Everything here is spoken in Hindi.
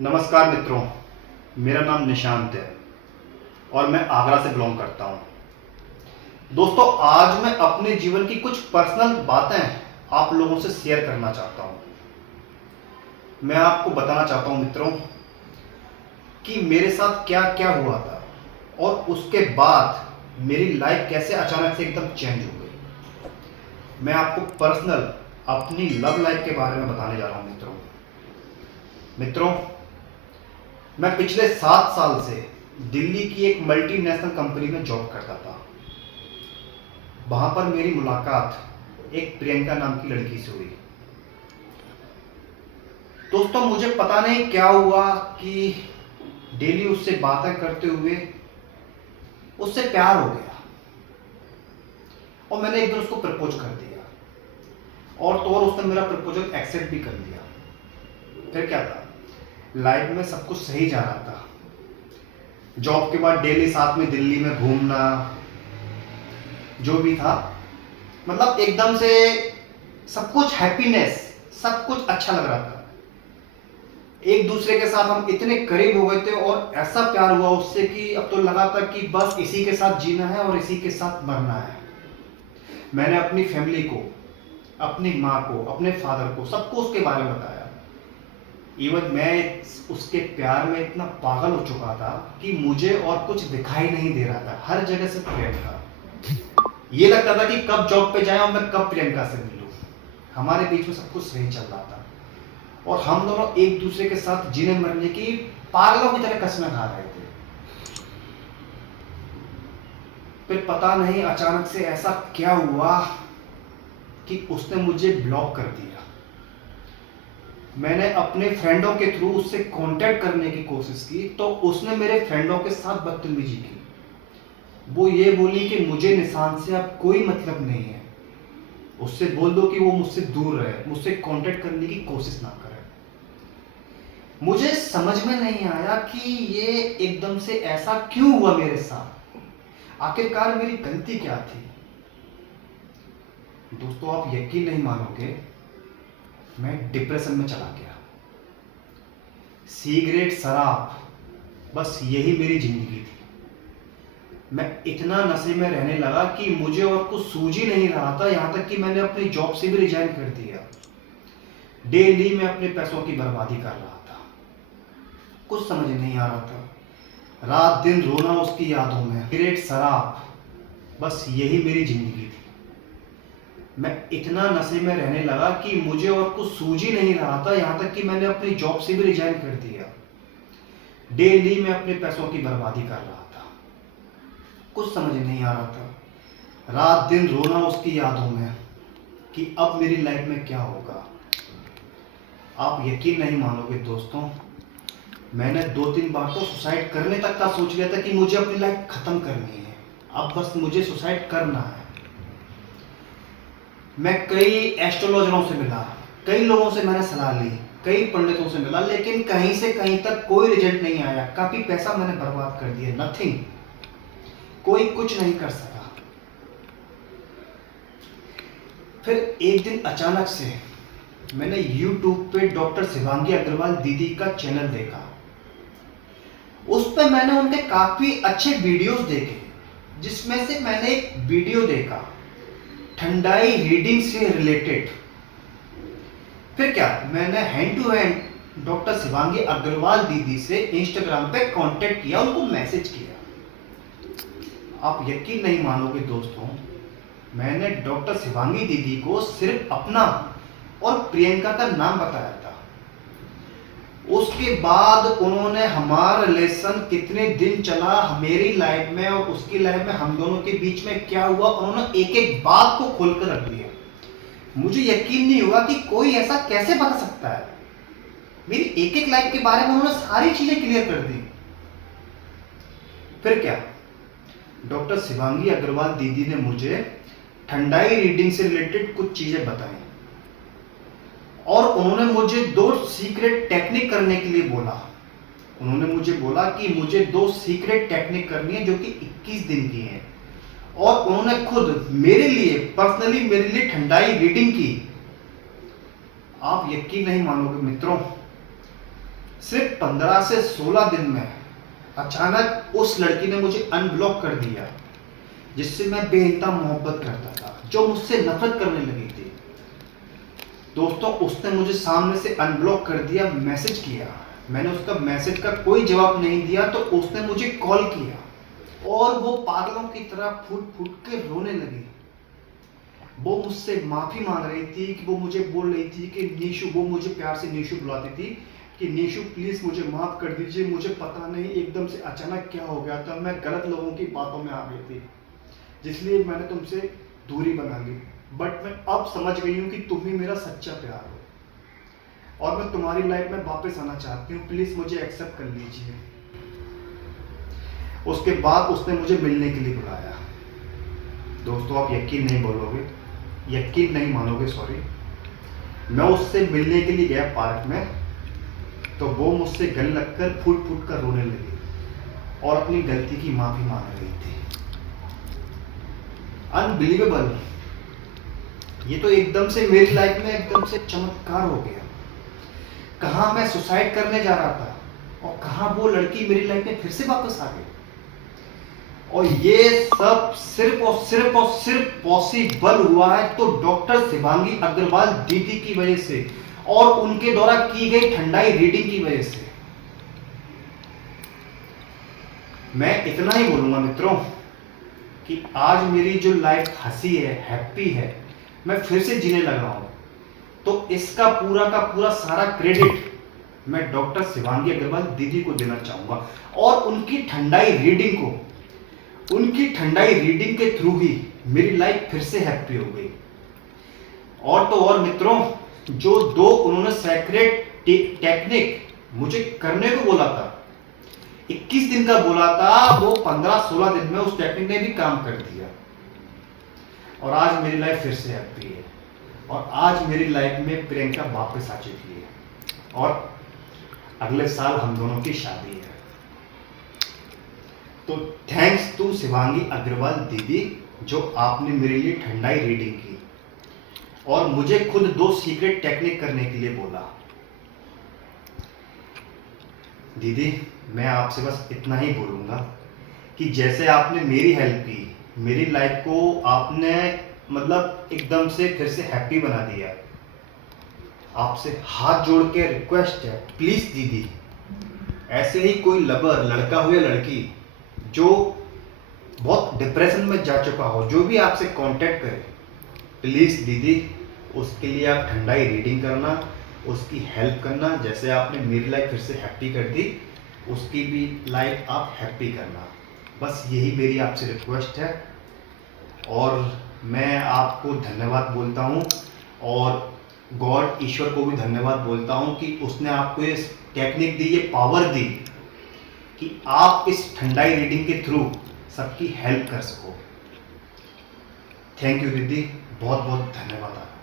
नमस्कार मित्रों, मेरा नाम निशांत है और मैं आगरा से बिलोंग करता हूं। दोस्तों, आज मैं अपने जीवन की कुछ पर्सनल बातें आप लोगों से शेयर करना चाहता हूं। मैं आपको बताना चाहता हूं मित्रों कि मेरे साथ क्या क्या हुआ था और उसके बाद मेरी लाइफ कैसे अचानक से एकदम चेंज हो गई। मैं आपको पर्सनल अपनी लव लाइफ के बारे में बताने जा रहा हूं मित्रों, मैं पिछले 7 साल से दिल्ली की एक मल्टीनेशनल कंपनी में जॉब करता था। वहां पर मेरी मुलाकात एक प्रियंका नाम की लड़की से हुई। दोस्तों, मुझे पता नहीं क्या हुआ कि डेली उससे बातें करते हुए उससे प्यार हो गया और मैंने एक दिन उसको प्रपोज कर दिया और तो और उसने मेरा प्रपोजल एक्सेप्ट भी कर लिया। फिर क्या था, लाइफ में सब कुछ सही जा रहा था। जॉब के बाद डेली साथ में दिल्ली में घूमना, जो भी था, मतलब एकदम से सब कुछ हैप्पीनेस, सब कुछ अच्छा लग रहा था। एक दूसरे के साथ हम इतने करीब हो गए थे और ऐसा प्यार हुआ उससे कि अब तो लगा था कि बस इसी के साथ जीना है और इसी के साथ मरना है। मैंने अपनी फैमिली को, अपनी माँ को, अपने फादर को, सबको उसके बारे में बताया। इवन मैं उसके प्यार में इतना पागल हो चुका था कि मुझे और कुछ दिखाई नहीं दे रहा था। हर जगह से प्रेम था। ये लगता था कि कब जॉब पे जाए और मैं कब प्रियंका से मिलूं। हमारे बीच में सब कुछ सही चल रहा था और हम दोनों एक दूसरे के साथ जीने मरने की पागलों की तरह कस्में खा रहे थे। फिर पता नहीं अचानक से ऐसा क्या हुआ कि उसने मुझे ब्लॉक कर दिया। मैंने अपने फ्रेंडों के थ्रू उससे कांटेक्ट करने की कोशिश की तो उसने मेरे फ्रेंडों के साथ बदतमीजी की। वो ये बोली कि मुझे निशान से अब कोई मतलब नहीं है, उससे बोल दो कि वो मुझसे दूर रहे, मुझसे कांटेक्ट करने की कोशिश ना करे। मुझे समझ में नहीं आया कि ये एकदम से ऐसा क्यों हुआ मेरे साथ। आखिरकार मेरी गलती क्या थी। दोस्तों, आप यकीन नहीं मानोगे, मैं डिप्रेशन में चला गया। सिगरेट, शराब, बस यही मेरी जिंदगी थी। मैं इतना नशे में रहने लगा कि मुझे और कुछ सूझ ही नहीं रहा था। यहां तक कि मैंने अपनी जॉब से भी रिजाइन कर दिया। डेली मैं अपने पैसों की बर्बादी कर रहा था, कुछ समझ नहीं आ रहा था। रात दिन रोना उसकी यादों में। सिगरेट, शराब, बस यही मेरी जिंदगी थी। मैं इतना नशे में रहने लगा कि मुझे और कुछ सूझ ही नहीं रहा था। यहां तक कि मैंने अपनी जॉब से भी रिजाइन कर दिया। डेली मैं अपने पैसों की बर्बादी कर रहा था, कुछ समझ नहीं आ रहा था। रात दिन रोना उसकी यादों में कि अब मेरी लाइफ में क्या होगा। आप यकीन नहीं मानोगे दोस्तों, मैंने 2-3 बार तो सुसाइड करने तक का सोच लिया था कि मुझे अपनी लाइफ खत्म करनी है, अब बस मुझे सुसाइड करना है। मैं कई एस्ट्रोलॉजरों से मिला, कई लोगों से मैंने सलाह ली, कई पंडितों से मिला, लेकिन कहीं से कहीं तक कोई रिजल्ट नहीं आया। काफी पैसा मैंने बर्बाद कर दिया, नथिंग, कोई कुछ नहीं कर सका। फिर एक दिन अचानक से मैंने YouTube पे डॉक्टर शिवांगी अग्रवाल दीदी का चैनल देखा। उस पर मैंने उनके काफी अच्छे वीडियोस देखे, जिसमें से मैंने एक वीडियो देखा ठंडाई रीडिंग से रिलेटेड। फिर क्या, मैंने hand to hand doctor Shivangi Agrawal दीदी से इंस्टाग्राम पे कांटेक्ट किया, उनको मैसेज किया। आप यकीन नहीं मानोगे दोस्तों, मैंने डॉक्टर शिवांगी दीदी को सिर्फ अपना और प्रियंका का नाम बताया था। उसके बाद उन्होंने हमारा रिलेशन कितने दिन चला, मेरी लाइफ में और उसकी लाइफ में, हम दोनों के बीच में क्या हुआ, उन्होंने एक एक बात को खोलकर रख दिया। मुझे यकीन नहीं हुआ कि कोई ऐसा कैसे बता सकता है। मेरी एक एक लाइफ के बारे में उन्होंने सारी चीजें क्लियर कर दी। फिर क्या, डॉक्टर शिवांगी अग्रवाल दीदी ने मुझे ठंडाई रीडिंग से रिलेटेड कुछ चीजें बताई और उन्होंने मुझे 2 सीक्रेट टेक्निक करने के लिए बोला। उन्होंने मुझे बोला कि मुझे 2 सीक्रेट टेक्निक करनी है जो कि 21 दिन की है, और उन्होंने खुद मेरे लिए, पर्सनली मेरे लिए ठंडाई रीडिंग की। आप यकीन नहीं मानोगे मित्रों, सिर्फ 15 से 16 दिन में अचानक उस लड़की ने मुझे अनब्लॉक कर दिया, जिससे मैं बेइंतहा मोहब्बत करता था, जो मुझसे नफरत करने लगी थी। दोस्तों, उसने मुझे सामने से अनब्लॉक कर दिया, मैसेज किया, मैंने उसका मैसेज का कोई जवाब नहीं दिया तो उसने मुझे कॉल किया और वो पागलों की तरह फूट फूट के रोने लगी। वो मुझसे माफी मांग रही थी कि वो मुझे बोल रही थी कि नीशु, वो मुझे प्यार से नीशु बुलाती थी कि नीशु प्लीज मुझे माफ कर दीजिए, मुझे पता नहीं एकदम से अचानक क्या हो गया था, मैं गलत लोगों की बातों में आ गई थी, जिसलिए मैंने तुमसे दूरी बना ली। बट मैं अब समझ गई हूँ कि तुम ही मेरा सच्चा प्यार हो और मैं तुम्हारी लाइफ में वापस आना चाहती हूँ, प्लीज मुझे एक्सेप्ट कर लीजिए। उसके बाद उसने मुझे मिलने के लिए बुलाया। दोस्तों, आप यकीन नहीं बोलोगे, यकीन नहीं मानोगे, सॉरी, मैं उससे मिलने के लिए गया पार्क में, तो वो मुझसे गले लगकर फूट फूट कर रोने लगी और अपनी गलती की माफी मांग रही थी। अनबिलीवेबल, ये तो एकदम से मेरी लाइफ में एकदम से चमत्कार हो गया। कहां मैं सुसाइड करने जा रहा था और कहां वो लड़की मेरी लाइफ में फिर से वापस आ गई। और ये सब सिर्फ और सिर्फ और सिर्फ पॉसिबल हुआ है तो डॉक्टर शिवांगी अग्रवाल दीदी की वजह से और उनके द्वारा की गई ठंडाई रीडिंग की वजह से। मैं इतना ही बोलूंगा मित्रों कि आज मेरी जो लाइफ हंसी है, हैप्पी है, मैं फिर से जीने लगा हूं, तो इसका पूरा का पूरा सारा क्रेडिट मैं डॉक्टर शिवांगी अग्रवाल दीदी को देना चाहूंगा और उनकी ठंडाई रीडिंग को। उनकी ठंडाई रीडिंग के थ्रू ही मेरी लाइफ फिर से हैप्पी हो गई। और तो और मित्रों, जो दो उन्होंने सेक्रेट टेक्निक मुझे करने को बोला था, 21 दिन का बोला था, वो 15-16 दिन में उस टेक्निक ने भी काम कर दिया और आज मेरी लाइफ फिर से हैप्पी है और आज मेरी लाइफ में प्रियंका वापस आ चुकी है और अगले साल हम दोनों की शादी है। तो थैंक्स टू शिवांगी अग्रवाल दीदी, जो आपने मेरे लिए ठंडाई रीडिंग की और मुझे खुद 2 सीक्रेट टेक्निक करने के लिए बोला। दीदी, मैं आपसे बस इतना ही बोलूंगा कि जैसे आपने मेरी हेल्प की, मेरी लाइफ को आपने मतलब एकदम से फिर से हैप्पी बना दिया, आपसे हाथ जोड़ के रिक्वेस्ट है, प्लीज दीदी, ऐसे ही कोई लवर, लड़का हो या लड़की जो बहुत डिप्रेशन में जा चुका हो, जो भी आपसे कांटेक्ट करे, प्लीज दीदी उसके लिए आप ठंडाई रीडिंग करना, उसकी हेल्प करना, जैसे आपने मेरी लाइफ फिर से हैप्पी कर दी, उसकी भी लाइफ आप हैप्पी करना। बस यही मेरी आपसे रिक्वेस्ट है और मैं आपको धन्यवाद बोलता हूँ और गॉड, ईश्वर को भी धन्यवाद बोलता हूँ कि उसने आपको ये टेक्निक दी, ये पावर दी कि आप इस ठंडाई रीडिंग के थ्रू सबकी हेल्प कर सको। थैंक यू दीदी, बहुत बहुत धन्यवाद आपका।